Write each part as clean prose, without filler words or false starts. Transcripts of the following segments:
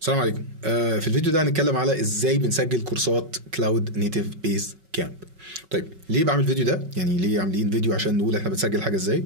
السلام عليكم. في الفيديو ده هنتكلم على ازاي بنسجل كورسات كلاود نيتيف بيز كامب. طيب ليه بعمل الفيديو ده؟ يعني ليه عاملين فيديو عشان نقول احنا بنسجل حاجه ازاي؟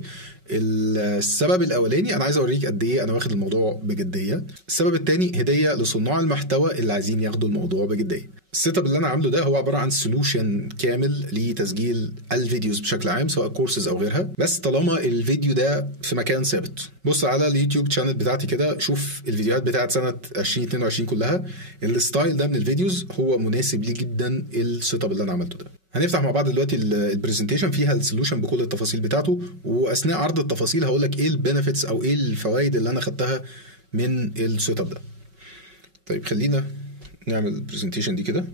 السبب الاولاني انا عايز اوريك قد ايه انا واخد الموضوع بجديه. السبب الثاني هديه لصناع المحتوى اللي عايزين ياخدوا الموضوع بجديه. السيت اب اللي انا عامله ده هو عباره عن سولوشن كامل لتسجيل الفيديوز بشكل عام سواء كورسز او غيرها، بس طالما الفيديو ده في مكان ثابت. بص على اليوتيوب شانل بتاعتي كده، شوف الفيديوهات بتاعت سنه 2022 كلها. الستايل ده من الفيديوز هو مناسب لي جدا. السيت اب اللي انا عملته ده هنفتح مع بعض دلوقتي البرزنتيشن فيها السولوشن بكل التفاصيل بتاعته، واثناء عرض التفاصيل هقول لك ايه البنفيتس او ايه الفوائد اللي انا خدتها من السيت اب ده. طيب خلينا نعمل البرزنتيشن دي كده،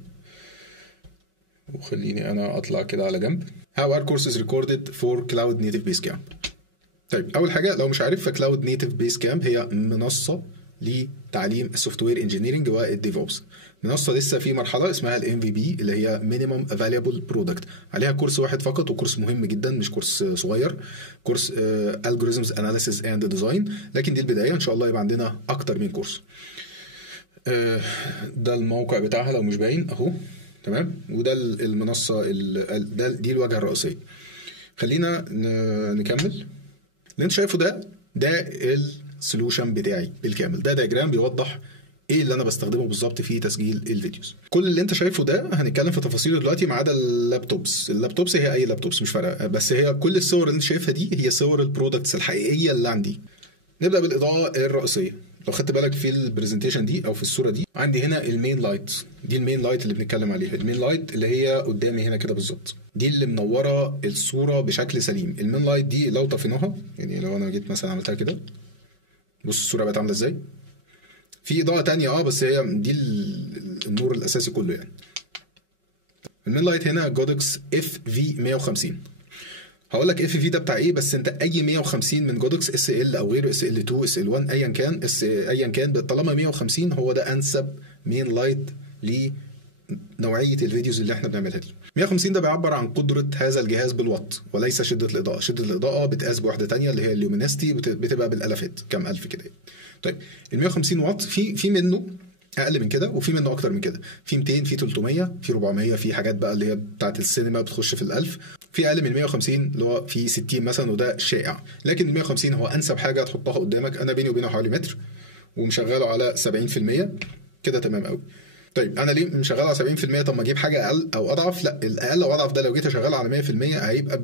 وخليني انا اطلع كده على جنب. How are courses recorded for Cloud Native Basecamp؟ طيب اول حاجه لو مش عارف، فكلاود نيتيف بيس كامب هي منصه لتعليم السوفت وير انجينيرنج والديفوبس. منصه لسه في مرحله اسمها الام في بي اللي هي مينيمم افيلبل برودكت، عليها كورس واحد فقط، وكورس مهم جدا مش كورس صغير، كورس الجوريزمز اناليسيس اند ديزاين. لكن دي البدايه، ان شاء الله يبقى عندنا اكتر من كورس. ده الموقع بتاعها لو مش باين اهو، تمام. وده المنصه دي الواجهه الرئيسيه. خلينا نكمل. اللي انت شايفه ده السولوشن بتاعي بالكامل. ده دياجرام بيوضح ايه اللي انا بستخدمه بالظبط في تسجيل الفيديوز. كل اللي انت شايفه ده هنتكلم في تفاصيله دلوقتي ما عدا اللابتوبس هي اي لابتوبس مش فارقه، بس هي كل الصور اللي انت شايفها دي هي صور البرودكتس الحقيقيه اللي عندي. نبدا بالاضاءه الرئيسيه. لو خدت بالك في البرزنتيشن دي او في الصوره دي، عندي هنا المين لايت. دي المين لايت اللي بنتكلم عليها. المين لايت اللي هي قدامي هنا كده بالظبط، دي اللي منوره الصوره بشكل سليم. المين لايت دي لو طفيناها، يعني لو انا جيت مثلا عملتها كده، بص الصوره بقت عامله ازاي. في اضاءه تانية بس هي دي النور الاساسي كله يعني. المين لايت هنا جودكس اف في 150. هقول لك اف في ده بتاع ايه، بس انت اي 150 من جودكس اس ال او غيره، اس ال 2 اس ال 1 ايا كان طالما 150 هو ده انسب مين لايت لنوعيه الفيديوز اللي احنا بنعملها دي. 150 ده بيعبر عن قدره هذا الجهاز بالوات وليس شده الاضاءه. شده الاضاءه بتقاس بوحده ثانيه اللي هي اللومينستي، بتبقى بالالافات، كام الف كده. طيب ال 150 واط في منه اقل من كده وفي منه اكتر من كده، في 200 في 300 في 400، في حاجات بقى اللي هي بتاعه السينما بتخش في الالف. في اقل من 150 اللي هو في 60 مثلا، وده شائع. لكن ال 150 هو انسب حاجه تحطها قدامك. انا بيني وبينه حوالي متر ومشغله على 70% كده، تمام قوي. طيب انا ليه مشغله على 70%؟ طب ما اجيب حاجه اقل او اضعف. لا، الاقل او اضعف ده لو جيت اشغله على 100% هيبقى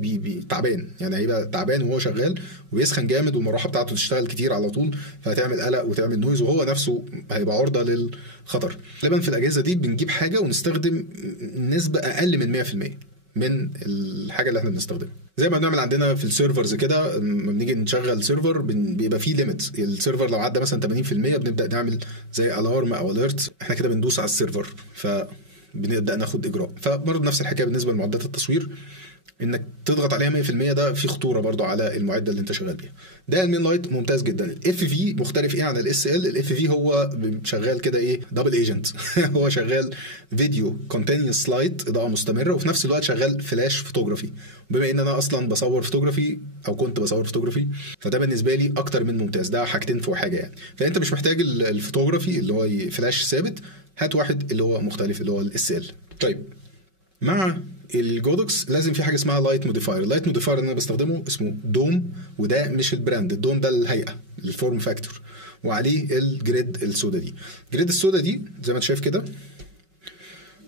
تعبان، يعني هيبقى تعبان وهو شغال ويسخن جامد، والمروحه بتاعته تشتغل كتير على طول، فهتعمل قلق وتعمل نويز، وهو نفسه هيبقى عرضه للخطر. غالبا في الاجهزه دي بنجيب حاجه ونستخدم نسبه اقل من 100% من الحاجه اللي احنا بنستخدمها. زي ما بنعمل عندنا في السيرفرز كده، لما بنيجي نشغل سيرفر بيبقى فيه ليميت. السيرفر لو عدى مثلا 80% بنبدا نعمل زي الارم او اليرت، احنا كده بندوس على السيرفر فبنبدا ناخد اجراء. فبرضه نفس الحكايه بالنسبه لمعدات التصوير، انك تضغط عليها 100% ده في خطوره برضو على المعده اللي انت شغال بيها. ده المين لايت ممتاز جدا. الاف في مختلف ايه عن الاس ال؟ الاف في هو شغال كده ايه، دبل ايجنت هو شغال فيديو كونتينيوس سلايد، اضاءه مستمره، وفي نفس الوقت شغال فلاش فوتوغرافي. بما ان انا اصلا بصور فوتوغرافي او كنت بصور فوتوغرافي، فده بالنسبه لي اكتر من ممتاز. ده حاجتين فوق حاجه يعني. فانت مش محتاج الفوتوغرافي اللي هو فلاش ثابت، هات واحد اللي هو مختلف اللي هو الاس ال. طيب مع الجودكس لازم في حاجه اسمها لايت موديفاير. اللايت موديفاير اللي انا بستخدمه اسمه دوم، وده مش البراند. الدوم ده الهيئه، الفورم فاكتور، وعليه الجريد السودا دي. الجريد السودا دي زي ما انت شايف كده،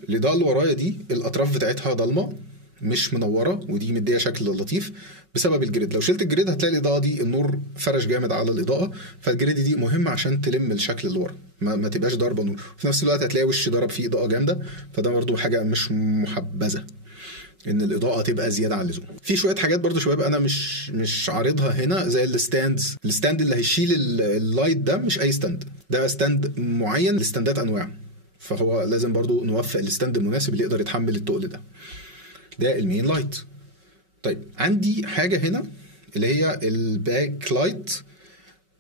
الاضاءه اللي ورايا دي الاطراف بتاعتها ضلمه مش منوره، ودي مديه شكل لطيف بسبب الجريد. لو شلت الجريد هتلاقي الاضاءه دي النور فرش جامد على الاضاءه، فالجريد دي مهمه عشان تلم الشكل اللي ورا، ما تبقاش ضاربه نور. في نفس الوقت هتلاقي وش ضرب فيه اضاءه جامده، فده برضو حاجه مش محبذه ان الاضاءه تبقى زياده عن اللزوم. في شويه حاجات برضو شباب انا مش عارضها هنا، زي الستاند اللي هيشيل اللايت ده مش اي ستاند، ده ستاند معين. الستاندات انواع، فهو لازم برضو نوفق الستاند المناسب اللي يقدر يتحمل التقل ده. ده المين لايت. طيب عندي حاجه هنا اللي هي الباك لايت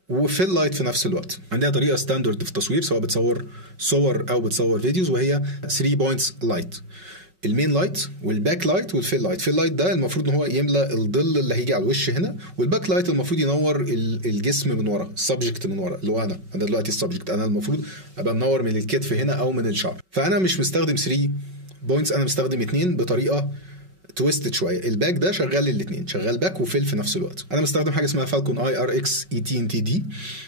وفيل لايت في نفس الوقت. عندنا طريقه ستاندرد في التصوير سواء بتصور صور او بتصور فيديوز، وهي 3 بوينتس لايت. المين لايت والباك لايت والفيل لايت. الفيل لايت ده المفروض ان هو يملى الظل اللي هيجي على الوش هنا، والباك لايت المفروض ينور الجسم من ورا، السبجكت من ورا اللي هو انا دلوقتي السبجكت، انا المفروض ابقى منور من الكتف هنا او من الشعر. فانا مش مستخدم 3 بوينتس، انا مستخدم 2 بطريقه تويستد شويه. الباك ده شغال الاثنين، شغال باك وفيل في نفس الوقت. انا مستخدم حاجه اسمها فالكون اي ار اكس اي تي ان تي دي،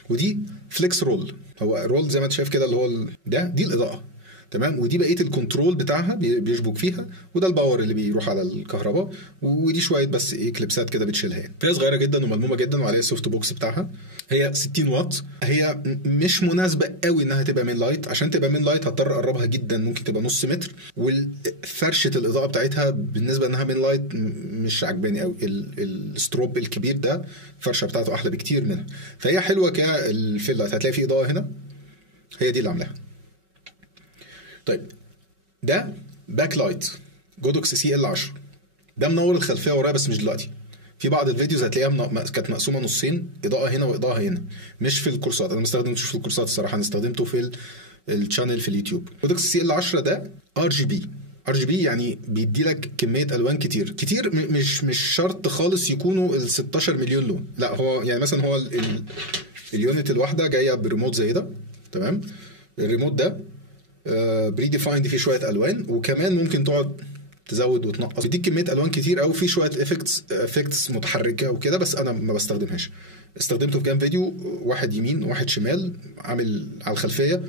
ودي فليكس رول. هو رول زي ما انت شايف كده اللي هو دي الاضاءه، تمام. ودي بقيه الكنترول بتاعها بيشبك فيها، وده الباور اللي بيروح على الكهرباء، ودي شويه بس ايه كليبسات كده بتشيلها يعني. هي صغيره جدا وملمومه جدا وعليها السوفت بوكس بتاعها. هي 60 واط. هي مش مناسبه قوي انها تبقى مين لايت، عشان تبقى مين لايت هضطر اقربها جدا، ممكن تبقى نص متر، وفرشه الاضاءه بتاعتها بالنسبه انها مين لايت مش عجباني قوي. الستروب الكبير ده الفرشه بتاعته احلى بكتير منها، فهي حلوه كالفيل لايت. هتلاقي في اضاءه هنا، هي دي اللي عاملاها. طيب ده باك لايت جودوكس سي ال 10. ده منور الخلفيه ورايا بس مش دلوقتي. في بعض الفيديوز هتلاقيها كانت مقسومه نصين، اضاءه هنا واضاءه هنا، مش في الكورسات. انا ما استخدمتوش في الكورسات الصراحه، انا استخدمته في الشانل في اليوتيوب. جودوكس سي ال 10 ده ار جي بي. ار جي بي يعني بيدي لك كميه الوان كتير كتير، مش شرط خالص يكونوا ال 16 مليون لون، لا هو يعني مثلا هو اليونت الواحده جايه بريموت زي ده، تمام. الريموت ده بري ديفايند فيه شويه الوان، وكمان ممكن تقعد تزود وتنقص، بيديك كميه الوان كتير قوي، في شويه افكتس متحركه وكده، بس انا ما بستخدمهاش. استخدمته في كام فيديو، واحد يمين وواحد شمال، عامل على الخلفيه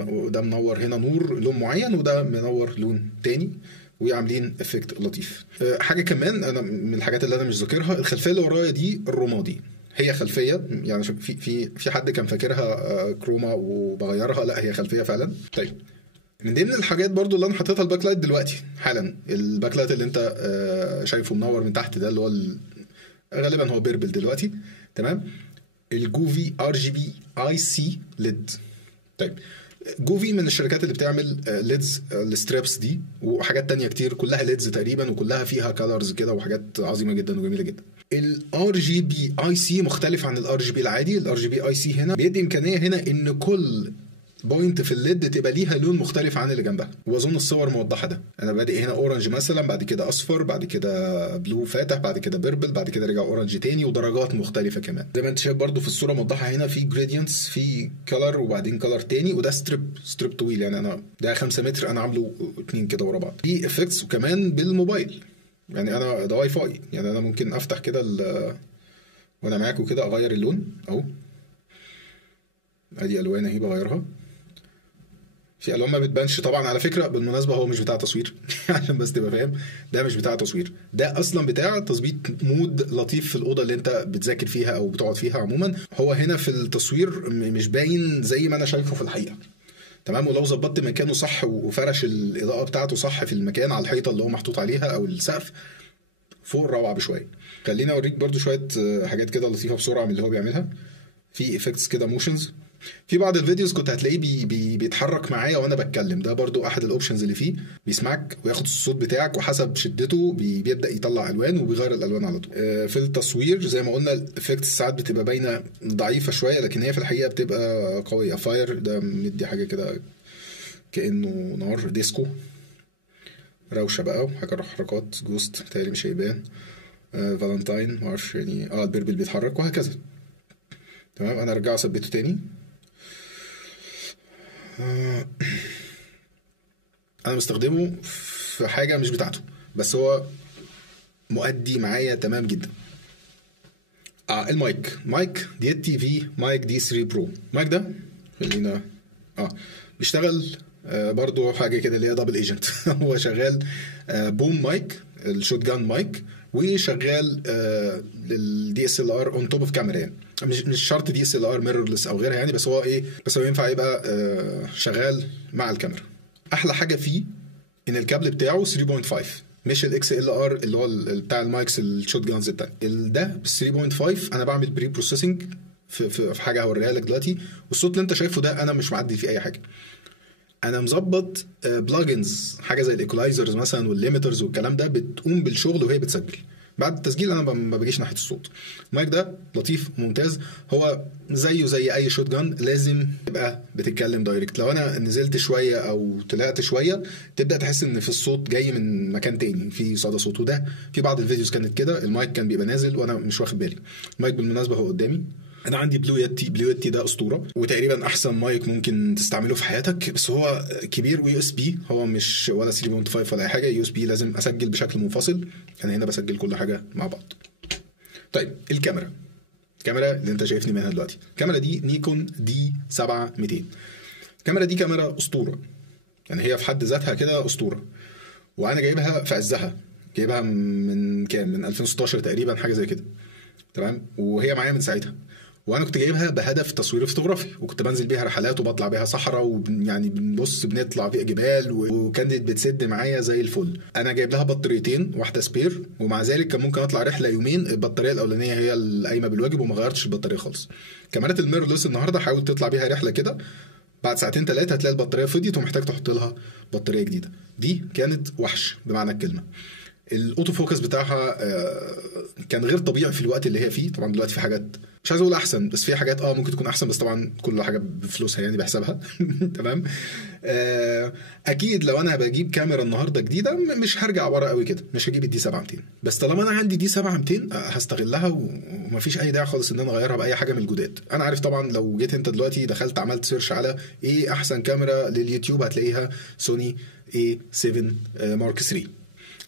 وده منور هنا نور لون معين، وده منور لون تاني، وعاملين افكت لطيف. حاجه كمان انا من الحاجات اللي انا مش ذاكرها، الخلفيه اللي ورايا دي الرمادي، هي خلفيه يعني في حد كان فاكرها كروما وبغيرها، لا هي خلفيه فعلا. طيب من ضمن الحاجات برضو اللي انا حاططها الباك لايت دلوقتي حالا، الباك لايت اللي انت شايفه منور من تحت ده اللي هو غالبا هو بيربل دلوقتي، تمام. الجوفي ار جي بي اي سي ليد. طيب جوفي من الشركات اللي بتعمل ليدز الستريبس دي وحاجات تانية كتير، كلها ليدز تقريبا، وكلها فيها كالرز كده وحاجات عظيمه جدا وجميله جدا. الار جي بي اي سي مختلف عن الار جي بي العادي. الار جي بي اي سي هنا بيدي امكانيه هنا ان كل بوينت في الليد تبقى ليها لون مختلف عن اللي جنبها، واظن الصور موضحه ده. انا بادئ هنا اورنج مثلا، بعد كده اصفر، بعد كده بلو فاتح، بعد كده بيربل، بعد كده رجع اورنج تاني، ودرجات مختلفه كمان زي ما انت شايف برضو في الصوره موضحه هنا، في جريدينتس، في كلر وبعدين كلر تاني، وده ستريب طويل يعني، انا ده 5 متر انا عامله 2 كده ورا بعض. في افكتس وكمان بالموبايل، يعني انا ده واي فاي، يعني انا ممكن افتح كده وانا معاكم كده اغير اللون اهو، ادي الوان اهي بغيرها. في الوان ما بتبانش طبعا، على فكره بالمناسبه هو مش بتاع تصوير عشان بس تبقى فاهم، ده مش بتاع تصوير، ده اصلا بتاع تظبيط مود لطيف في الاوضه اللي انت بتذاكر فيها او بتقعد فيها عموما. هو هنا في التصوير مش باين زي ما انا شايفه في الحقيقه، تمام. ولو ظبطت مكانه صح وفرش الاضاءه بتاعته صح في المكان على الحيطه اللي هو محطوط عليها او السقف، فوق روعه بشويه. خليني اوريك برضو شويه حاجات كده لطيفه بسرعه من اللي هو بيعملها. في افكتس كده موشنز، في بعض الفيديوز كنت هتلاقيه بيتحرك معايا وانا بتكلم، ده برضو احد الاوبشنز اللي فيه، بيسمعك وياخد الصوت بتاعك وحسب شدته بيبدا يطلع الوان وبيغير الالوان على طول. في التصوير زي ما قلنا الافكتس ساعات بتبقى باينه ضعيفه شويه، لكن هي في الحقيقه بتبقى قويه. فاير ده مدي حاجه كده كانه نار ديسكو، روشه بقى وحاجه حركات جوست بتهيألي مش هيبان. فالنتاين معرفش يعني البيربل بيتحرك وهكذا، تمام. انا ارجع اثبته تاني. انا بستخدمه في حاجه مش بتاعته بس هو مؤدي معايا تمام جدا. المايك دي في مايك دي 3 برو. المايك ده خلينا بيشتغل برضو حاجه كده اللي هي دبل ايجنت هو شغال بوم مايك، الشوت جان مايك، وشغال للدي اس ال ار اون توب اوف كاميرا، يعني مش شرط دي اس ال ار ميرورلس او غيرها يعني، بس هو بس هو ينفع يبقى شغال مع الكاميرا. احلى حاجه فيه ان الكابل بتاعه 3.5 مش الاكس ال ار اللي هو بتاع المايكس الشوت جانز بتاعي. ده ب 3.5 انا بعمل بري بروسيسنج في حاجه هوريها لك دلوقتي، والصوت اللي انت شايفه ده انا مش معدي فيه اي حاجه. انا مظبط بلجنز حاجه زي الايكولايزرز مثلا والليميترز والكلام ده بتقوم بالشغل وهي بتسجل، بعد التسجيل انا ما بجيش ناحيه الصوت. المايك ده لطيف وممتاز، هو زيه زي اي شوت جان، لازم تبقى بتتكلم دايركت. لو انا نزلت شويه او طلعت شويه تبدا تحس ان في الصوت جاي من مكان تاني، في صدى صوت. وده في بعض الفيديوز كانت كده، المايك كان بيبقى نازل وانا مش واخد بالي. المايك بالمناسبه هو قدامي، انا عندي بلو يتي ده اسطوره، وتقريبا احسن مايك ممكن تستعمله في حياتك، بس هو كبير ويو اس بي، هو مش ولا 3.5 ولا اي حاجه، يو اس بي، لازم اسجل بشكل منفصل. انا هنا بسجل كل حاجه مع بعض. طيب الكاميرا اللي انت شايفني منها دلوقتي، الكاميرا دي نيكون دي 7200. الكاميرا دي كاميرا اسطوره، يعني هي في حد ذاتها كده اسطوره، وانا جايبها في عزها، جايبها من كام، من 2016 تقريبا، حاجه زي كده، تمام. وهي معايا من ساعتها، وانا كنت جايبها بهدف تصوير فوتوغرافي، وكنت بنزل بيها رحلات وبطلع بيها صحراء، ويعني بنبص بنطلع بيها جبال، وكانت بتسد معايا زي الفل. انا جايب لها بطاريتين، واحده سبير، ومع ذلك كان ممكن اطلع رحله يومين البطاريه الاولانيه هي القايمه بالواجب، وما غيرتش البطاريه خالص. كاميرات الميرلس النهارده حاول تطلع بيها رحله كده، بعد ساعتين ثلاثه هتلاقي البطاريه فضيت ومحتاج تحط لها بطاريه جديده. دي كانت وحش بمعنى الكلمه. الاوتو فوكس بتاعها كان غير طبيعي في الوقت اللي هي فيه. طبعا دلوقتي في حاجات مش عايز اقول احسن، بس في حاجات ممكن تكون احسن، بس طبعا كل حاجه بفلوسها يعني بحسابها. تمام. اكيد لو انا بجيب كاميرا النهارده جديده مش هرجع ورا قوي كده، مش هجيب الدي 7200. بس طالما انا عندي دي 7200 هستغلها، ومفيش اي داعي خالص ان انا اغيرها باي حاجه من الجداد. انا عارف طبعا لو جيت انت دلوقتي دخلت عملت سيرش على ايه احسن كاميرا لليوتيوب هتلاقيها سوني A7 مارك 3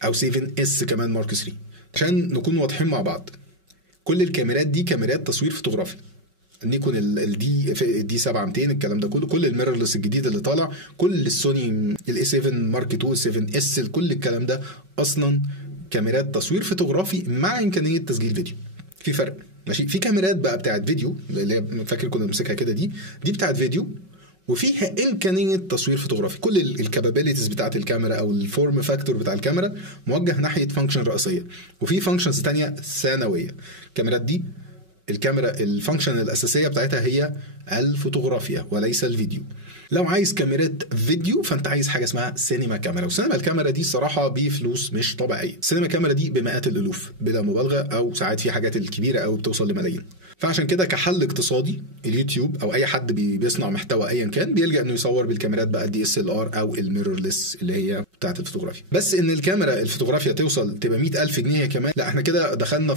او 7S كمان مارك 3. عشان نكون واضحين مع بعض، كل الكاميرات دي كاميرات تصوير فوتوغرافي. النيكون الدي 7200 الكلام ده كله، كل الميرورلس الجديد اللي طالع، كل السوني الاي 7 مارك 2 7 اس، كل الكلام ده اصلا كاميرات تصوير فوتوغرافي مع امكانيه تسجيل فيديو. في فرق ماشي. في كاميرات بقى بتاعت فيديو اللي هي فاكر كنا بنمسكها كده، دي بتاعت فيديو وفيها امكانيه تصوير فوتوغرافي. كل الكابابيلتيز بتاعت الكاميرا او الفورم فاكتور بتاع الكاميرا موجه ناحيه فانكشن رئيسيه، وفي فانكشنز ثانيه ثانويه. الكاميرات دي الكاميرا الفانكشن الاساسيه بتاعتها هي الفوتوغرافيا وليس الفيديو. لو عايز كاميرات فيديو فانت عايز حاجه اسمها سينما كاميرا، وسينما الكاميرا دي الصراحه بفلوس مش طبيعيه. السينما كاميرا دي بمئات الالوف بلا مبالغه، او ساعات في حاجات الكبيره قوي بتوصل لملايين. فعشان كده كحل اقتصادي اليوتيوب او اي حد بيصنع محتوى ايا كان بيلجأ انه يصور بالكاميرات بقى دي اس ال ار او الميرورلس اللي هي بتاعه الفوتوغرافيا. بس ان الكاميرا الفوتوغرافيا توصل تبقى 100,000 جنيه كمان، لا احنا كده دخلنا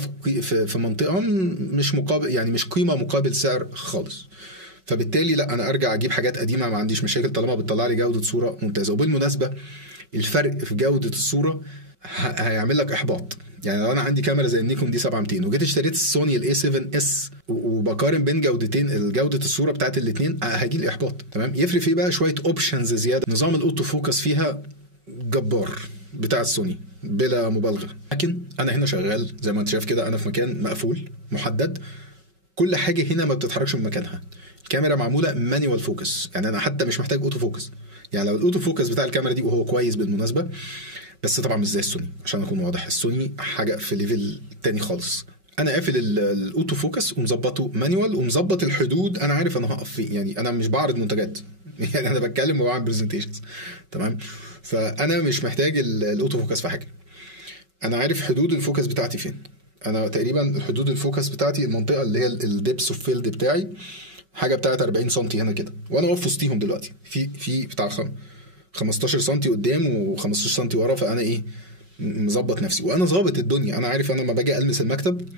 في منطقه مش مقابل، يعني مش قيمه مقابل سعر خالص. فبالتالي لا، انا ارجع اجيب حاجات قديمه ما عنديش مشاكل طالما بتطلع لي جوده صوره ممتازه. وبالمناسبه الفرق في جوده الصوره هيعمل لك احباط. يعني لو انا عندي كاميرا زي النيكون دي 7200 وجيت اشتريت السوني الاي 7 اس وبقارن بين جودتين جوده الصوره بتاعت الاثنين، هيجي لي احباط. تمام. يفرق فيه بقى شويه اوبشنز زياده. نظام الاوتو فوكس فيها جبار بتاع السوني بلا مبالغه، لكن انا هنا شغال زي ما انت شايف كده، انا في مكان مقفول محدد، كل حاجه هنا ما بتتحركش من مكانها. الكاميرا معموله مانيوال فوكس، يعني انا حتى مش محتاج اوتو فوكس. يعني لو الاوتو فوكس بتاع الكاميرا دي، وهو كويس بالمناسبه، بس طبعا مش زي السوني عشان اكون واضح، السوني حاجه في ليفل تاني خالص. انا قافل الاوتو فوكس ومظبطه مانيوال ومظبط الحدود، انا عارف انا هقف فين. يعني انا مش بعرض منتجات، يعني انا بتكلم وبعمل برزنتيشنز، تمام. فانا مش محتاج الاوتو فوكس في حاجه، انا عارف حدود الفوكس بتاعتي فين. انا تقريبا حدود الفوكس بتاعتي المنطقه اللي هي الديبس اوف فيلد بتاعي حاجه بتاعت 40 سم هنا كده، وانا واقف وسطيهم دلوقتي في بتاع 15 سم قدام و15 سم ورا. فانا ايه، مظبط نفسي وانا ظابط الدنيا. انا عارف انا لما باجي المس المكتب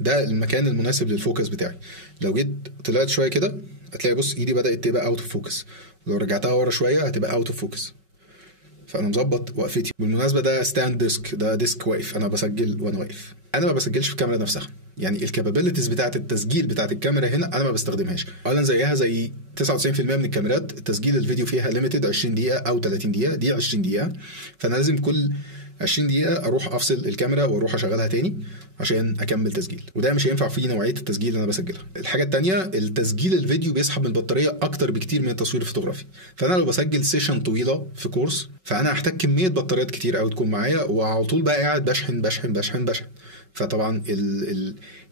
ده المكان المناسب للفوكس بتاعي. لو جيت طلعت شويه كده هتلاقي بص ايدي بدات تبقى اوت اوف فوكس، لو رجعتها ورا شويه هتبقى اوت اوف فوكس. فانا مظبط وقفتي. بالمناسبه ده ستاند ديسك، ده ديسك واقف، انا بسجل وانا واقف. انا ما بسجلش في الكاميرا نفسها، يعني الكابابيلتيز بتاعه التسجيل بتاعه الكاميرا هنا انا ما بستخدمهاش. اولا زيها زي 99% من الكاميرات تسجيل الفيديو فيها ليميتد 20 دقيقه او 30 دقيقه، دي 20 دقيقه. فانا لازم كل 20 دقيقه اروح افصل الكاميرا واروح اشغلها تاني عشان اكمل تسجيل، وده مش هينفع في نوعيه التسجيل اللي انا بسجلها. الحاجه الثانيه، التسجيل الفيديو بيسحب من البطاريه اكتر بكتير من التصوير الفوتوغرافي. فانا لو بسجل سيشن طويله في كورس فانا هحتاج كميه بطاريات كتير قوي تكون معايا، وعلى طول بقى قاعد بشحن. فطبعا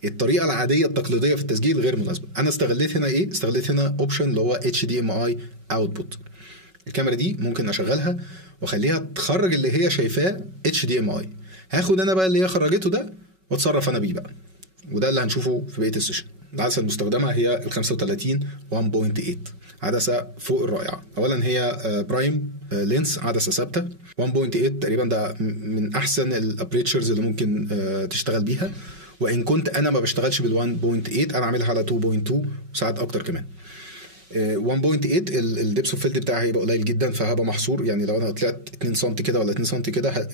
الطريقه العاديه التقليديه في التسجيل غير مناسبه. انا استغليت هنا ايه، استغليت هنا اوبشن اللي هو HDMI اوتبوت. الكاميرا دي ممكن اشغلها واخليها تخرج اللي هي شايفاه HDMI، هاخد انا بقى اللي هي خرجته ده واتصرف انا بيه بقى، وده اللي هنشوفه في بقيه السيشن. العدسه المستخدمه هي ال 35 1.8، عدسه فوق الرائعه. اولا هي برايم لينس، عدسه ثابته 1.8 تقريبا، ده من احسن الابريتشرز اللي ممكن تشتغل بيها، وان كنت انا ما بشتغلش بال 1.8، انا عاملها على 2.2 وساعات اكتر كمان. 1.8 الدبس اوف فيلد بتاعي هيبقى قليل جدا، فهبقى محصور. يعني لو انا طلعت 2 سم كده ولا 2 سم كده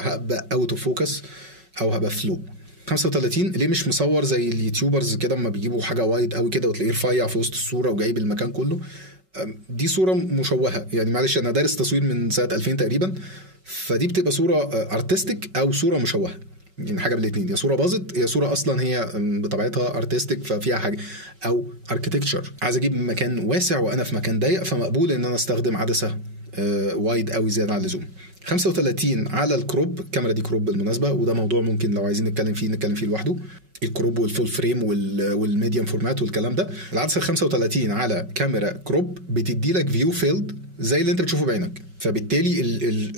هبقى اوت اوف فوكس او هبقى فلو. 35 ليه مش مصور زي اليوتيوبرز كده اما بيجيبوا حاجه وايد قوي كده وتلاقيه رفيع في وسط الصوره وجايب المكان كله؟ دي صوره مشوهه. يعني معلش انا دارس تصوير من سنه 2000 تقريبا، فدي بتبقى صوره ارتستيك او صوره مشوهه، يعني حاجه من الاثنين، يا صوره باظت يا صوره اصلا هي بطبيعتها ارتستيك ففيها حاجه، او اركتكتشر. عايز اجيب مكان واسع وانا في مكان ضيق، فمقبول ان انا استخدم عدسه وايد قوي زياده عن اللزوم. 35 على الكروب، الكاميرا دي كروب بالمناسبه، وده موضوع ممكن لو عايزين نتكلم فيه لوحده، الكروب والفول فريم والميديم فورمات والكلام ده. العدسه 35 على كاميرا كروب بتدي لك فيو فيلد زي اللي انت بتشوفه بعينك، فبالتالي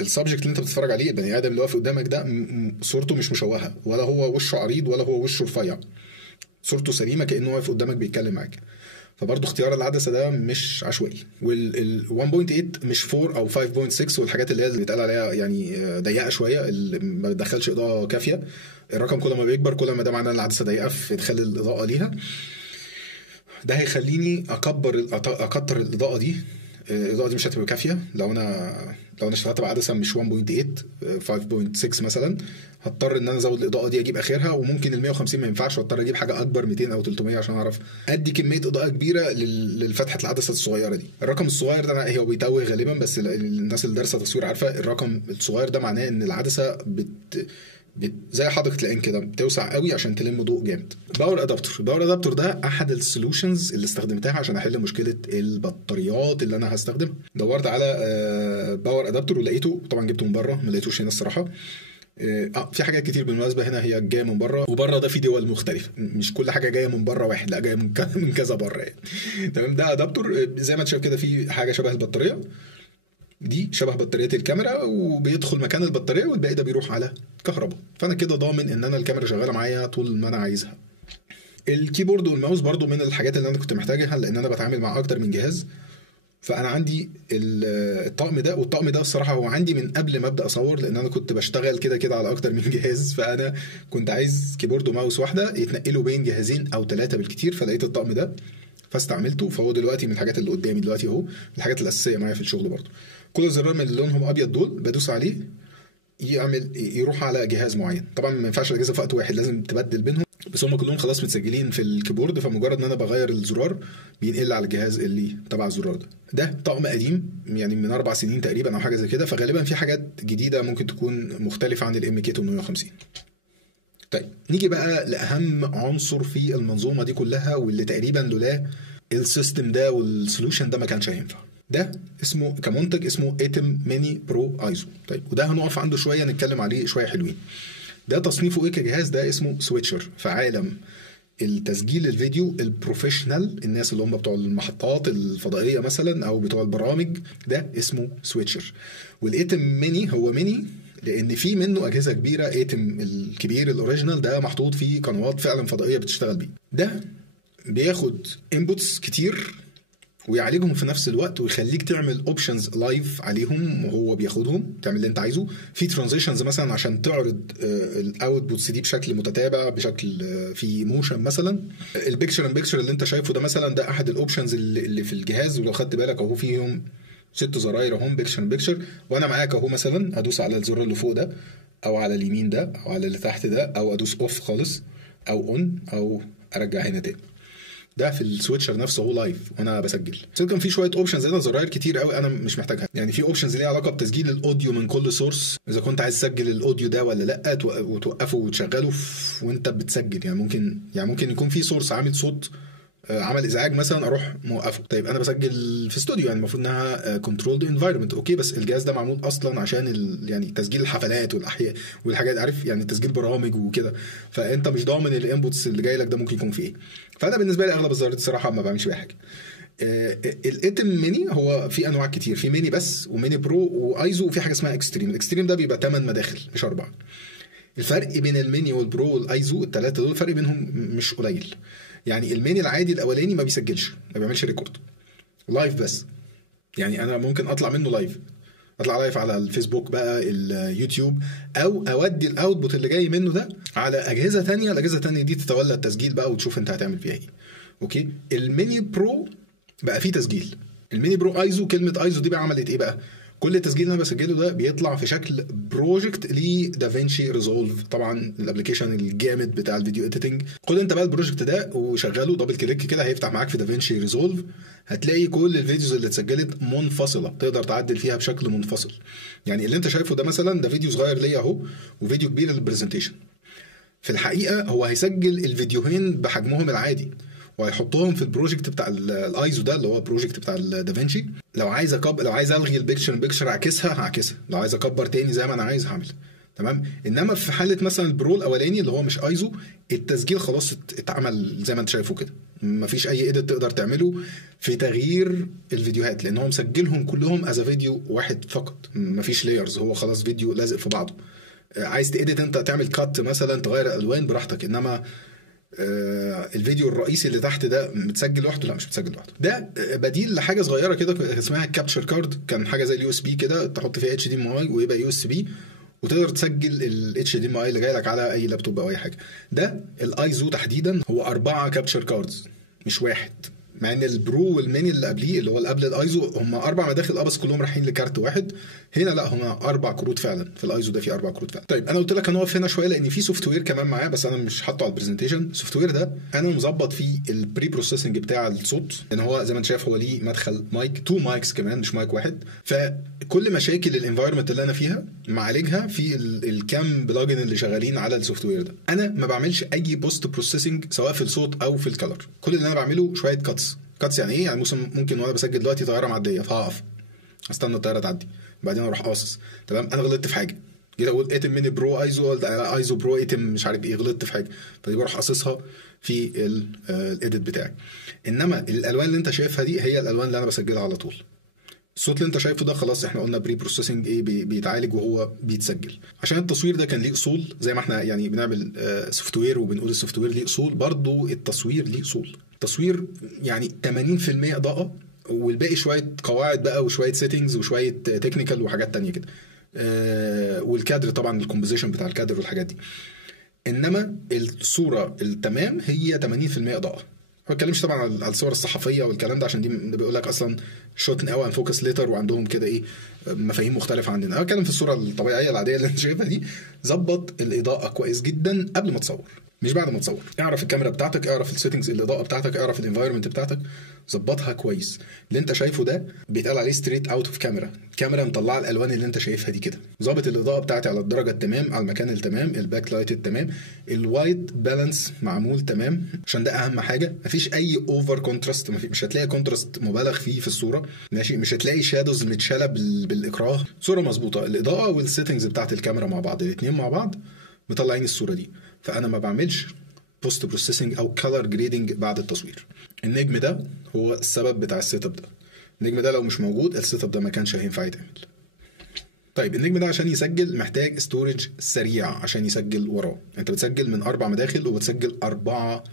السبجكت اللي انت بتتفرج عليه، البني ادم اللي واقف قدامك ده صورته مش مشوهه، ولا هو وشه عريض ولا هو وشه رفيع، صورته سليمه كانه واقف قدامك بيتكلم معاك. فبرضه اختيار العدسه ده مش عشوائي. وال 1.8 مش 4 او 5.6 والحاجات اللي هي اللي اتقال عليها يعني ضيقه شويه، اللي ما بتدخلش اضاءه كافيه. الرقم كل ما بيكبر كل ما ده معناه ان العدسه ضيقه في ادخال الاضاءه ليها. ده هيخليني اكتر الاضاءه دي. الاضاءه دي مش هتبقى كافيه لو انا اشتغلت بعدسه مش 1.8 5.6 مثلا، هضطر ان انا ازود الاضاءه دي اجيب اخرها، وممكن ال 150 ما ينفعش، واضطر اجيب حاجه اكبر 200 او 300 عشان اعرف ادي كميه اضاءه كبيره للفتحه العدسه الصغيره دي. الرقم الصغير ده هو بيتوه غالبا، بس الناس اللي دارسه تصوير عارفه الرقم الصغير ده معناه ان العدسه زي حدقه العين كده بتوسع قوي عشان تلم ضوء جامد. باور ادابتور ده احد السولوشنز اللي استخدمتها عشان احل مشكله البطاريات اللي انا هستخدمها. دورت على باور ادابتور ولقيته، طبعا جبته من بره، ما لقيتوش هنا الصراحه. في حاجات كتير بالمناسبه هنا هي جايه من بره، وبره ده في دول مختلفه، مش كل حاجه جايه من بره واحد، لا جايه من كذا بره يعني. تمام. ده ادابتور زي ما انت شايف كده، في حاجه شبه البطاريه دي، شبه بطاريه الكاميرا، وبيدخل مكان البطاريه والباقي ده بيروح على كهرباء، فانا كده ضامن ان انا الكاميرا شغاله معايا طول ما انا عايزها. الكيبورد والماوس برضو من الحاجات اللي انا كنت محتاجها، لان انا بتعامل مع اكتر من جهاز، فانا عندي الطقم ده. والطقم ده الصراحه هو عندي من قبل ما ابدا اصور، لان انا كنت بشتغل كده على اكتر من جهاز، فانا كنت عايز كيبورد وماوس واحده يتنقلوا بين جهازين او 3 بالكتير، فلقيت الطقم ده فاستعملته. فهو دلوقتي من الحاجات اللي قدامي دلوقتي اهو، الحاجات الاساسيه معايا في الشغل برضو. كل الزرار من اللي لونهم ابيض دول بدوس عليه يروح على جهاز معين. طبعا ما ينفعش الاجهزه في وقت واحد، لازم تبدل بينهم، بس هم كلهم خلاص متسجلين في الكيبورد، فمجرد ان انا بغير الزرار بينقل على الجهاز اللي تبع الزرار ده. ده طقم قديم يعني من 4 سنين تقريبا او حاجه زي كده، فغالبا في حاجات جديده ممكن تكون مختلفه عن الام كي 850. طيب نيجي بقى لاهم عنصر في المنظومه دي كلها، واللي تقريبا لولا السيستم ده والسولوشن ده ما كانش هينفع. ده اسمه كمنتج اسمه ايتم ميني برو ايزو. طيب وده هنقف عنده شويه نتكلم عليه شويه حلوين. ده تصنيفه ايه كجهاز؟ ده اسمه سويتشر في عالم التسجيل الفيديو البروفيشنال، الناس اللي هم بتوع المحطات الفضائيه مثلا او بتوع البرامج، ده اسمه سويتشر. والايتم ميني هو ميني لان في منه اجهزه كبيره. ايتم الكبير الاوريجينال ده محطوط فيه قنوات فعلا فضائيه بتشتغل بيه. ده بياخد انبوتس كتير ويعالجهم في نفس الوقت، ويخليك تعمل اوبشنز لايف عليهم وهو بياخدهم، تعمل اللي انت عايزه في ترانزيشنز مثلا عشان تعرض الاوتبوتس دي بشكل متتابع، بشكل في موشن مثلا. البيكتشر ان بيكتشر اللي انت شايفه ده مثلا، ده احد الاوبشنز اللي في الجهاز، ولو خدت بالك اهو فيهم 6 زراير اهم بيكتشر ان بيكتشر، وانا معاك اهو مثلا ادوس على الزرار اللي فوق ده او على اليمين ده او على اللي تحت ده، او ادوس اوف خالص او اون او ارجع هنا تاني. ده في السويتشر نفسه هو لايف وانا بسجل. بس كان في شويه اوبشنز هنا، زراير كتير قوي انا مش محتاجها. يعني في اوبشنز ليها علاقه بتسجيل الاوديو من كل سورس، اذا كنت عايز تسجل الاوديو ده ولا لا، وتوقفه وتشغله وانت بتسجل. يعني ممكن يكون في سورس عامل صوت عمل ازعاج مثلا، اروح موقفه. طيب انا بسجل في استوديو، يعني المفروض انها كنترولد انفايرمنت، اوكي، بس الجهاز ده معمول اصلا عشان يعني تسجيل الحفلات والاحياء والحاجات، عارف يعني تسجيل برامج وكده، فانت مش ضامن الانبوتس اللي جاي لك ده ممكن يكون فيه ايه. فانا بالنسبه لي اغلب الزراير الصراحه ما بعملش بيها حاجه. الايتم ميني هو في انواع كتير، في ميني بس وميني برو وايزو، وفي حاجه اسمها اكستريم. الاكستريم ده بيبقى 8 مداخل مش 4. الفرق بين الميني والبرو والايزو الثلاثه دول الفرق بينهم مش قليل. يعني الميني العادي الاولاني ما بيسجلش، ما بيعملش ريكورد، لايف بس. يعني انا ممكن اطلع منه لايف، اطلع لايف على الفيسبوك بقى، اليوتيوب، او اودي الاوتبوت اللي جاي منه ده على اجهزه تانية. الاجهزه التانية دي تتولى التسجيل بقى وتشوف انت هتعمل فيها ايه. اوكي. الميني برو بقى فيه تسجيل. الميني برو ايزو، كلمه ايزو دي بقى عملت ايه بقى؟ كل التسجيل اللي انا بسجله ده بيطلع في شكل بروجكت لدافينشي ريزولف، طبعا الابلكيشن الجامد بتاع الفيديو اديتنج. خد انت بقى البروجكت ده وشغله دبل كليك كده، هيفتح معاك في دافينشي ريزولف. هتلاقي كل الفيديوز اللي اتسجلت منفصله، تقدر تعدل فيها بشكل منفصل. يعني اللي انت شايفه ده مثلا ده فيديو صغير ليا اهو، وفيديو كبير للبرزنتيشن. في الحقيقه هو هيسجل الفيديوهين بحجمهم العادي وهيحطهم في البروجكت بتاع الايزو ده اللي هو البروجكت بتاع الدافينشي. لو عايز لو عايز الغي البيكتشر اعكسها هعكسها، لو عايز اكبر تاني زي ما انا عايز هعمل. تمام. انما في حاله مثلا البرو الاولاني اللي هو مش ايزو، التسجيل خلاص اتعمل زي ما انت شايفه كده، مفيش اي ايديت تقدر تعمله في تغيير الفيديوهات، لان هو مسجلهم كلهم از فيديو واحد فقط، مفيش لايرز، هو خلاص فيديو لازق في بعضه. عايز تيديت انت تعمل كات مثلا، تغير الالوان براحتك، انما الفيديو الرئيسي اللي تحت ده متسجل لوحده؟ لا، مش متسجل لوحده. ده بديل لحاجه صغيره كده اسمها كابتشر كارد، كان حاجه زي اليو اس بي كده، تحط فيها اتش دي ام اي ويبقى يو اس بي، وتقدر تسجل الاتش دي ام اي اللي جاي لك على اي لابتوب او اي حاجه. ده الايزو تحديدا هو 4 كابتشر كاردز مش واحد، مع ان البرو والميني اللي قبليه اللي هو اللي قبل الايزو هم 4 مداخل بس كلهم رايحين لكارت واحد. هنا لا، هم 4 كروت فعلا، في الايزو ده في 4 كروت فعلا. طيب انا قلت لك هنقف هنا شويه لان في سوفت وير كمان معايا، بس انا مش حاطه على البرزنتيشن. السوفت وير ده انا مظبط فيه البري بروسيسنج بتاع الصوت، ان هو زي ما انت شايف هو ليه مدخل مايك، 2 مايكس كمان مش مايك واحد. فكل مشاكل الانفايرمنت اللي انا فيها معالجها في الكام بلجن اللي شغالين على السوفت وير ده. انا ما بعملش اي بوست بروسيسنج سواء في الصوت او في الكلر، كل اللي انا بعمله شويه كاتس. يعني ايه؟ يعني ممكن وانا بسجل دلوقتي طياره معديه فهقف استنى الطياره تعدي بعدين اروح قاصص. تمام. انا غلطت في حاجه، جيت اقول اتم ميني برو ايزو، ايزو برو اتم مش عارف ايه، غلطت في حاجه، فدي بروح قاصصها في الايديت بتاعي. انما الالوان اللي انت شايفها دي هي الالوان اللي انا بسجلها على طول. الصوت اللي انت شايفه ده خلاص احنا قلنا بري بروسيسنج ايه، بيتعالج وهو بيتسجل. عشان التصوير ده كان ليه اصول، زي ما احنا يعني بنعمل سوفت وير وبنقول السوفت وير ليه اصول، برضو التصوير ليه اصول. التصوير يعني 80% اضاءه والباقي شويه قواعد بقى وشويه سيتنجز وشويه تكنيكال وحاجات تانية كده، والكادر طبعا الكومبوزيشن بتاع الكادر والحاجات دي. انما الصوره التمام هي 80% اضاءه. ما بتكلمش طبعا على الصور الصحفيه والكلام ده، عشان دي بيقول لك اصلا شوت ناو اند فوكس ليتر، وعندهم كده ايه مفاهيم مختلفه عننا. انا بتكلم في الصوره الطبيعيه العاديه اللي انت شايفها دي، ظبط الاضاءه كويس جدا قبل ما تصور مش بعد ما تصور. اعرف الكاميرا بتاعتك، اعرف السيتنجز الاضاءه بتاعتك، اعرف الانفايرمنت بتاعتك، ظبطها كويس. اللي انت شايفه ده بيتقال عليه ستريت اوت اوف كاميرا مطلعه الالوان اللي انت شايفها دي كده. ظابط الاضاءه بتاعتي على الدرجه التمام، على المكان التمام، الباك لايت التمام، الوايت بالانس معمول تمام، عشان ده اهم حاجه. مفيش اي اوفر كونتراست، مش هتلاقي كونتراست مبالغ فيه في الصوره، ماشي؟ مش هتلاقي شادوز متشاله بالاكراه. صوره مظبوطه، الاضاءه والسيتنجز بتاعت الكاميرا مع بعض، الاثنين مع بعض مطلعين الصوره دي. فانا ما بعملش بوست بروسيسنج او كلر جريدنج بعد التصوير. النجم ده هو السبب بتاع السيت اب ده. النجم ده لو مش موجود السيت اب ده ما كانش هينفع يتعمل. طيب النجم ده عشان يسجل محتاج ستورج سريع عشان يسجل وراه. انت بتسجل من 4 مداخل وبتسجل 4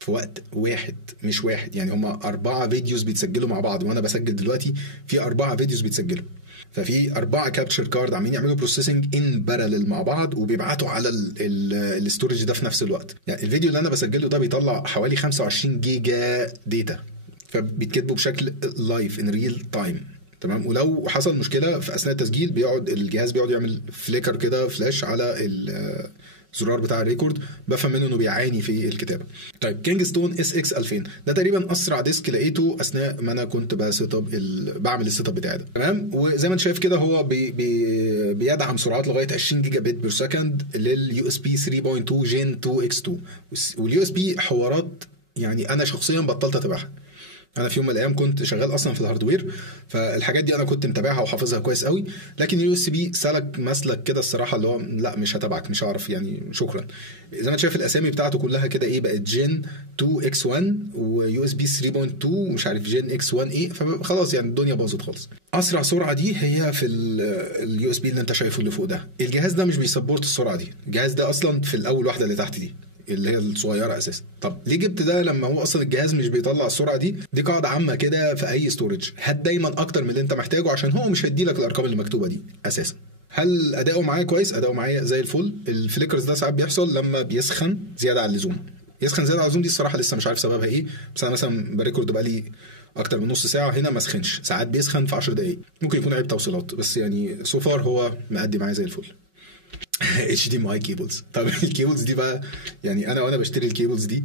في وقت واحد، مش واحد، يعني هما 4 فيديوز بيتسجلوا مع بعض، وانا بسجل دلوقتي في 4 فيديوز بيتسجلوا. ففي 4 كابتشر كارد عاملين يعملوا بروسيسنج ان باراليل مع بعض، وبيبعتوا على الاستورج ده في نفس الوقت. يعني الفيديو اللي انا بسجله ده بيطلع حوالي 25 جيجا داتا، فبيتكتبوا بشكل لايف ان ريل تايم. تمام. ولو حصل مشكله في اثناء التسجيل الجهاز بيقعد يعمل فليكر كده، فلاش على الزرار بتاع الريكورد، بفهم منه انه بيعاني في الكتابه. طيب كينجستون اس اكس 2000 ده تقريبا اسرع ديسك لقيته اثناء ما انا كنت بعمل السيت اب بتاعي ده. تمام. وزي ما انت شايف كده هو بيدعم سرعات لغايه 20 جيجا بت بير سكند لليو اس بي 3.2 جين 2 اكس 2. واليو اس بي حوارات يعني انا شخصيا بطلت اتابعها. انا في يوم من الايام كنت شغال اصلا في الهاردوير، فالحاجات دي انا كنت متابعها وحافظها كويس قوي، لكن اليو اس بي سلك مسلك كده الصراحه اللي هو لا مش هتابعك، مش هعرف يعني، شكرا. زي ما انت شايف الاسامي بتاعته كلها كده ايه، بقت جين 2 اكس 1 ويو اس بي 3.2 ومش عارف جين اكس 1 ايه، فخلاص يعني الدنيا باظت خالص. اسرع سرعه دي هي في اليو اس بي اللي انت شايفه اللي فوق ده. الجهاز ده مش بيسبورت السرعه دي، الجهاز ده اصلا في الاول واحده اللي تحت دي اللي هي الصغيره اساسا. طب ليه جبت ده لما هو اصلا الجهاز مش بيطلع السرعه دي؟ دي قاعده عامه كده في اي ستورج، هات دايما اكتر من اللي انت محتاجه عشان هو مش هيدي لك الارقام اللي مكتوبه دي اساسا. هل اداؤه معايا كويس؟ اداؤه معايا زي الفل. الفليكرز ده ساعات بيحصل لما بيسخن زياده عن اللزوم. يسخن زياده عن اللزوم دي الصراحه لسه مش عارف سببها ايه، بس انا مثلا بريكورد بقالي اكتر من نص ساعه هنا ما سخنش، ساعات بيسخن في 10 دقائق، ممكن يكون عيب توصيلات، بس يعني سو فار هو مأدي معايا زي الفل. اتش دي ام اي كيبلز. طب الكيبلز دي بقى، يعني انا وانا بشتري الكيبلز دي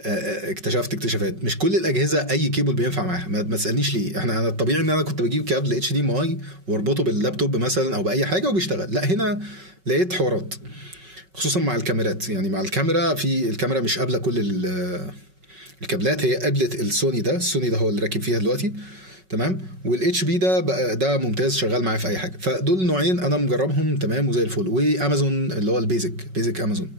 اكتشفت اكتشافات. مش كل الاجهزه اي كيبل بينفع معاها، ما تسالنيش ليه. انا الطبيعي ان انا كنت بجيب كابل اتش دي ام اي واربطه باللابتوب مثلا او باي حاجه وبيشتغل. لا هنا لقيت حوارات، خصوصا مع الكاميرات. يعني مع الكاميرا، في الكاميرا مش قابله كل الكابلات، هي قابلت السوني ده. السوني ده هو اللي راكب فيها دلوقتي، تمام. والاتش بي ده بقى ده ممتاز شغال معايا في اي حاجه. فدول نوعين انا مجربهم تمام وزي الفل. وامازون اللي هو البيزك امازون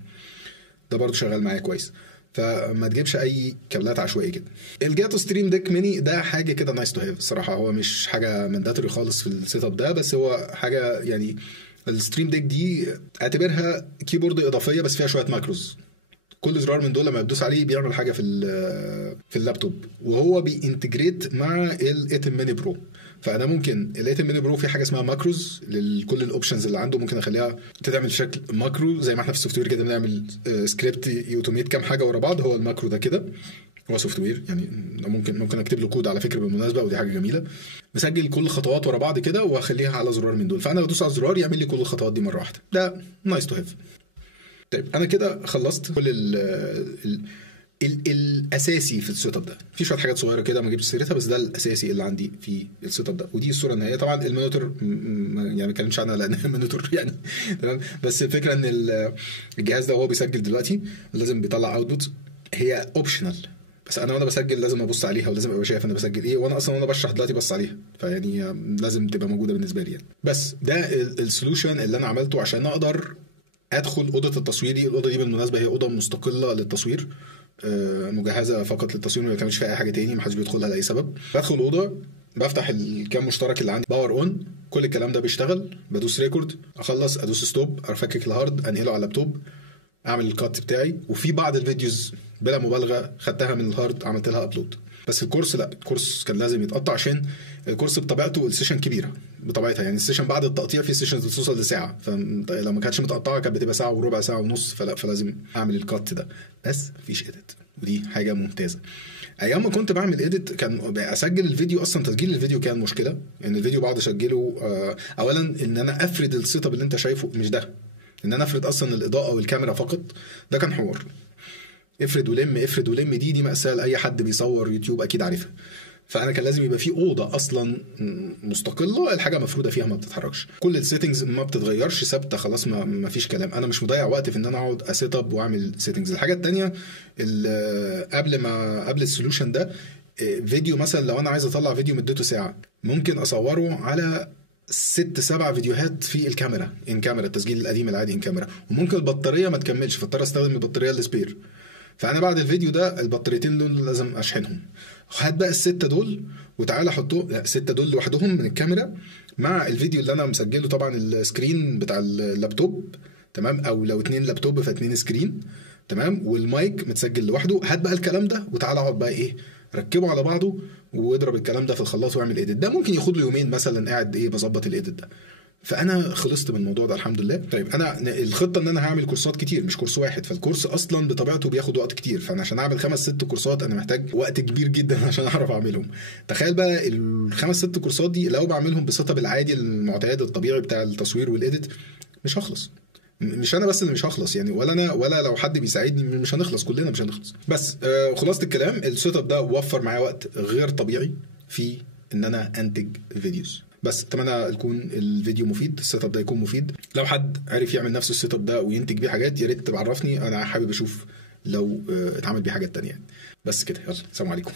ده برضه شغال معايا كويس. فما تجيبش اي كابلات عشوائيه كده. الجاتو ستريم ديك ميني ده حاجه كده نايس تو هاف الصراحه، هو مش حاجه مانداتوري خالص في السيت اب ده، بس هو حاجه يعني. الستريم ديك دي اعتبرها كيبورد اضافيه بس فيها شويه ماكروز. كل زرار من دول لما بتدوس عليه بيعمل حاجه في اللابتوب، وهو بينتجريت مع ال 8 ميني برو. فانا ممكن ال 8 ميني برو في حاجه اسمها ماكروز لكل الاوبشنز اللي عنده، ممكن اخليها تتعمل في شكل ماكرو زي ما احنا في السوفت وير كده بنعمل سكريبت يوتوميت كام حاجه ورا بعض. هو الماكرو ده كده هو سوفت وير، يعني ممكن اكتب له كود على فكره بالمناسبه، ودي حاجه جميله. بسجل كل الخطوات ورا بعض كده واخليها على زرار من دول، فانا بدوس على الزرار يعمل لي كل الخطوات دي مره واحده. ده نايس تو هاف. طيب انا كده خلصت كل الاساسي في السيت اب ده. في شويه حاجات صغيره كده ما جبتش سيرتها، بس ده الاساسي اللي عندي في السيت اب ده. ودي الصوره النهائيه. طبعا المونيتور يعني ما اتكلمش عنها لان المونيتور يعني تمام. بس الفكره ان الجهاز ده وهو بيسجل دلوقتي لازم بيطلع اوتبوت، هي اوبشنال، بس انا وانا بسجل لازم ابص عليها ولازم ابقى شايف انا بسجل ايه، وانا اصلا وانا بشرح دلوقتي بص عليها، فيعني لازم تبقى موجوده بالنسبه لي يعني. بس ده السولوشن اللي انا عملته عشان اقدر ادخل اوضه التصوير دي. الاوضه دي بالمناسبه هي اوضه مستقله للتصوير، مجهزه فقط للتصوير، ما بتعملش فيها اي حاجه تاني، ما حدش بيدخلها لاي سبب. بدخل الاوضه، بفتح الكام مشترك اللي عندي، باور اون، كل الكلام ده بيشتغل، بدوس ريكورد، اخلص ادوس ستوب، افكك الهارد، انقله على اللابتوب، اعمل الكات بتاعي. وفي بعض الفيديوز بلا مبالغه خدتها من الهارد عملت لها ابلود. بس الكورس لا، الكورس كان لازم يتقطع عشان الكورس بطبيعته السيشن كبيره بطبيعتها. يعني السيشن بعد التقطيع في سيشنز بتوصل لساعه، فلو ما كانتش متقطعه كانت بتبقى ساعه وربع، ساعه ونص، فلازم اعمل الكات ده. بس مفيش اديت، ودي حاجه ممتازه. ايام ما كنت بعمل اديت كان اسجل الفيديو، اصلا تسجيل الفيديو كان مشكله. يعني الفيديو بقعد اسجله اولا ان انا افرد السيت اب اللي انت شايفه، مش ده، ان انا افرد اصلا الاضاءه والكاميرا فقط، ده كان حوار. افرد ولم دي مأساة لأي حد بيصور يوتيوب أكيد عارفها. فأنا كان لازم يبقى في أوضة أصلا مستقلة، الحاجة مفروضة فيها ما بتتحركش، كل السيتنجز ما بتتغيرش، ثابتة خلاص، ما فيش كلام. أنا مش مضيع وقت في إن أنا أقعد أسيت اب وأعمل سيتنجز. الحاجة التانية قبل السولوشن ده، فيديو مثلا لو أنا عايز أطلع فيديو مدته ساعة، ممكن أصوره على 6-7 فيديوهات في الكاميرا، ان كاميرا التسجيل القديم العادي ان كاميرا، وممكن البطاريه ما تكملش، فاضطر استخدم البطاريه السبير. فانا بعد الفيديو ده البطاريتين دول لازم اشحنهم. هات بقى الستة دول وتعالى حطهم، لا 6 دول لوحدهم من الكاميرا مع الفيديو اللي انا مسجله، طبعا السكرين بتاع اللابتوب، تمام، او لو 2 لابتوب ف2 سكرين، تمام، والمايك متسجل لوحده. هات بقى الكلام ده وتعالى اقعد بقى ايه، ركبه على بعضه واضرب الكلام ده في الخلاط واعمل ايديت. ده ممكن ياخد له يومين مثلا قاعد ايه بظبط الايديت ده. فانا خلصت من الموضوع ده الحمد لله. طيب انا الخطه ان انا هعمل كورسات كتير مش كورس واحد، فالكورس اصلا بطبيعته بياخد وقت كتير، فانا عشان اعمل 5-6 كورسات انا محتاج وقت كبير جدا عشان اعرف اعملهم. تخيل بقى ال5-6 كورسات دي لو بعملهم بالسيت اب العادي المعتاد الطبيعي بتاع التصوير والايديت مش هخلص. مش انا بس اللي مش هخلص يعني، ولا انا ولا لو حد بيساعدني مش هنخلص، كلنا مش هنخلص. بس خلاصه الكلام، السيت اب ده وفر معايا وقت غير طبيعي في ان انا انتج فيديوز. بس اتمنى يكون الفيديو مفيد، السيت اب ده يكون مفيد. لو حد عارف يعمل نفس السيت اب ده وينتج بيه حاجات يا ريت تعرفني، انا حابب اشوف لو اتعمل بيه حاجات تانية. بس كده، يلا، السلام عليكم.